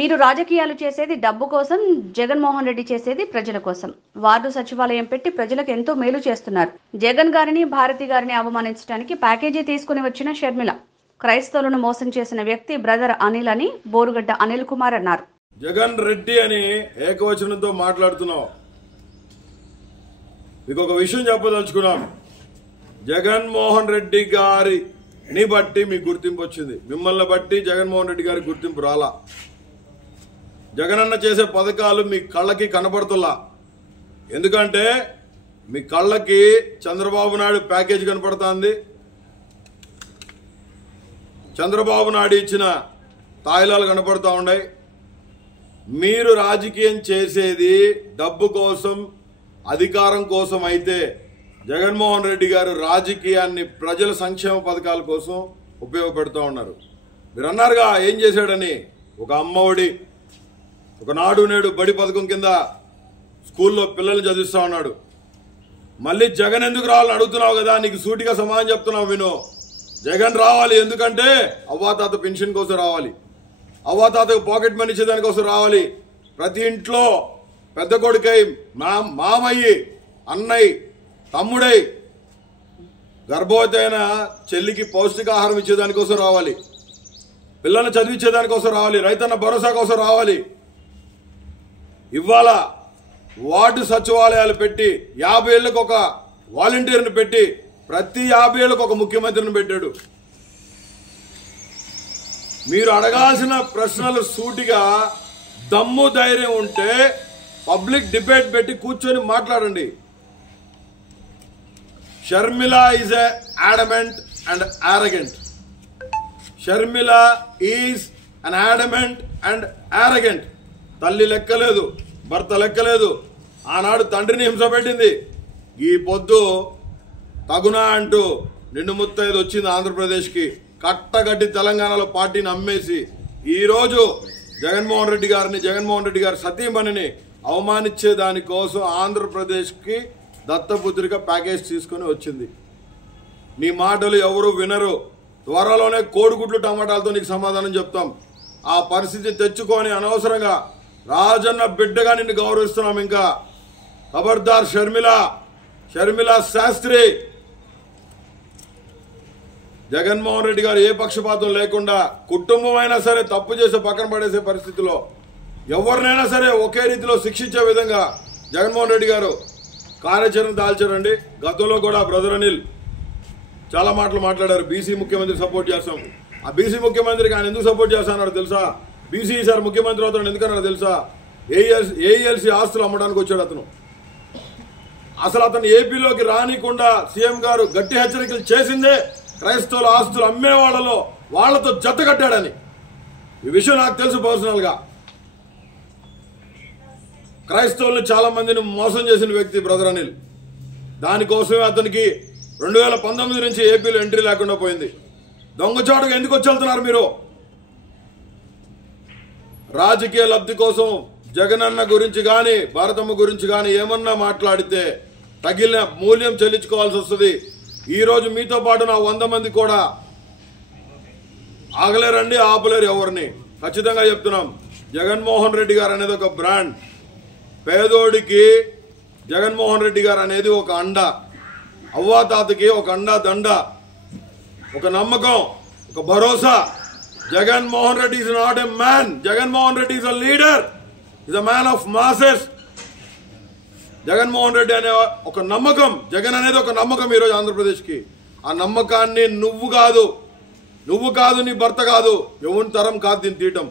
మీరు రాజకీయాలు చేసేది డబ్బు కోసం, జగన్మోహన్ రెడ్డి చేసేది ప్రజల కోసం. వార్డు సచివాలయం పెట్టి ప్రజలకు ఎంతో మేలు చేస్తున్నారు. జగన్ గారిని, భారతి గారిని అవమానించడానికి ప్యాకేజీ తీసుకుని వచ్చిన షర్మిల క్రైస్తవులను మోసం చేసిన వ్యక్తి బ్రదర్ అనిల్ అని బోరుగడ్డ అనిల్ కుమార్ అన్నారు. జగన్ రెడ్డి అని ఏకవచనంతో మాట్లాడుతున్నాం. మీకు ఒక విషయం చెప్పదలుచుకున్నాం. జగన్మోహన్ రెడ్డి గారిని బట్టి మీకు గుర్తింపు వచ్చింది, మిమ్మల్ని బట్టి జగన్మోహన్ రెడ్డి గారికి గుర్తింపు రాలా. జగనన్న చేసే పథకాలు మీ కళ్ళకి కనపడుతులా. ఎందుకంటే మీ కళ్ళకి చంద్రబాబు నాయుడు ప్యాకేజ్ కనపడుతుంది, చంద్రబాబు నాయుడు ఇచ్చిన తాయిలాలు కనపడుతూ ఉన్నాయి. మీరు రాజకీయం చేసేది డబ్బు కోసం, అధికారం కోసం అయితే జగన్మోహన్ రెడ్డి గారు రాజకీయాన్ని ప్రజల సంక్షేమ పథకాల కోసం ఉపయోగపెడుతూ ఉన్నారు. మీరు అన్నారుగా ఏం చేశాడని. ఒక అమ్మఒడి, ఒక నాడు నేడు బడి పథకం కింద స్కూల్లో పిల్లలు చదివిస్తూ ఉన్నాడు. మళ్ళీ జగన్ ఎందుకు రావాలని అడుగుతున్నావు కదా, నీకు సూటిగా సమాధానం చెప్తున్నావు విను. జగన్ రావాలి, ఎందుకంటే అవ్వాతాత పెన్షన్ కోసం రావాలి, అవ్వాతాతకు పాకెట్ మనీ ఇచ్చేదానికోసం రావాలి. ప్రతి ఇంట్లో పెద్ద కొడుకై, మామయ్యి, అన్నయ్య, తమ్ముడై, గర్భవతి అయిన చెల్లికి పౌష్టికాహారం ఇచ్చేదానికోసం రావాలి, పిల్లల్ని చదివించేదానికోసం రావాలి, రైతన్న భరోసా కోసం రావాలి. ఇవాళ వార్డు సచివాలయాలు పెట్టి 50 ఏళ్లకు ఒక వాలంటీర్ని పెట్టి ప్రతి 50 ఏళ్లకు ఒక ముఖ్యమంత్రిని పెట్టాడు. మీరు అడగాల్సిన ప్రశ్నలు సూటిగా దమ్ము ధైర్యం ఉంటే పబ్లిక్ డిబేట్ పెట్టి కూర్చొని మాట్లాడండి. Sharmila is adamant and arrogant. Sharmila is an adamant and arrogant. తల్లి లెక్కలేదు, భర్త లెక్కలేదు. ఆనాడు తండ్రిని హింస పెట్టింది. ఈ పొద్దు తగునా అంటూ నిండు ముత్తైదు వచ్చింది ఆంధ్రప్రదేశ్కి. కట్టగడ్డి తెలంగాణలో పార్టీని అమ్మేసి ఈరోజు జగన్మోహన్ రెడ్డి గారిని, జగన్మోహన్ రెడ్డి గారి సతీమణిని అవమానించే దానికోసం ఆంధ్రప్రదేశ్కి దత్తపుత్రిక ప్యాకేజ్ తీసుకొని వచ్చింది. నీ మాటలు ఎవరు వినరు. త్వరలోనే కోడిగుడ్లు టమాటాలతో నీకు సమాధానం చెప్తాం. ఆ పరిస్థితి తెచ్చుకొని అనవసరంగా రాజన్న బిడ్డగా నిన్ను గౌరవిస్తున్నాం. ఇంకా ఖబర్దార్ షర్మిల శాస్త్రి. జగన్మోహన్ రెడ్డి గారు ఏ పక్షపాతం లేకుండా కుటుంబం అయినా సరే తప్పు చేసి పక్కన పడేసే పరిస్థితిలో ఎవరినైనా సరే ఒకే రీతిలో శిక్షించే విధంగా జగన్మోహన్ రెడ్డి గారు కార్యాచరణ దాల్చారండి. గతంలో కూడా బ్రదర్ అనిల్ చాలా మాటలు మాట్లాడారు. బీసీ ముఖ్యమంత్రి సపోర్ట్ చేస్తాం. ఆ బీసీ ముఖ్యమంత్రికి ఆయన ఎందుకు సపోర్ట్ చేస్తానన్నాడు తెలుసా? బీసీ సార్ ముఖ్యమంత్రి అవుతాడు ఎందుకన్నాడు తెలుసా? ఏఎల్సీ ఆస్తులు అమ్మడానికి వచ్చాడు అతను. అసలు అతను ఏపీలోకి రానికుండా సీఎం గారు గట్టి హెచ్చరికలు చేసిందే క్రైస్తవుల ఆస్తులు అమ్మే వాళ్లతో జత కట్టాడని. ఈ విషయం నాకు తెలుసు పర్సనల్ గా. క్రైస్తవుల్ని చాలా మందిని మోసం చేసిన వ్యక్తి బ్రదర్ అనిల్. దానికోసమే అతనికి 2019 నుంచి ఏపీలో ఎంట్రీ లేకుండా పోయింది. దొంగచాటుగా ఎందుకు వచ్చి వెళ్తున్నారు మీరు? రాజకీయ లబ్ధి కోసం జగనన్న గురించి గాని, భారతమ్మ గురించి గాని ఏమన్నా మాట్లాడితే తగిలిన మూల్యం చెల్లించుకోవాల్సి వస్తుంది. ఈ రోజు మీతో పాటు నా 100 మంది కూడా ఆగలేరండి, ఆపలేరు ఎవరిని. ఖచ్చితంగా చెప్తున్నాం. జగన్మోహన్ రెడ్డి గారు అనేది ఒక బ్రాండ్. పేదోడికి జగన్మోహన్ రెడ్డి గారు అనేది ఒక అండ, అవ్వాతాతకి ఒక అండా దండ, ఒక నమ్మకం, ఒక భరోసా. Jaganmohan Reddy is not a man. Jaganmohan Reddy is a leader, is a man of masses. Jaganmohan Reddy అనే ఒక నమ్మకం, జగన్ అనేది ఒక నమ్మకం ఈరోజు ఆంధ్రప్రదేశ్కి. ఆ నమ్మకాన్ని నువ్వు కాదు, నీ భర్త కాదు, ఎవరి తరం కాదు దీన్ని తీయటం.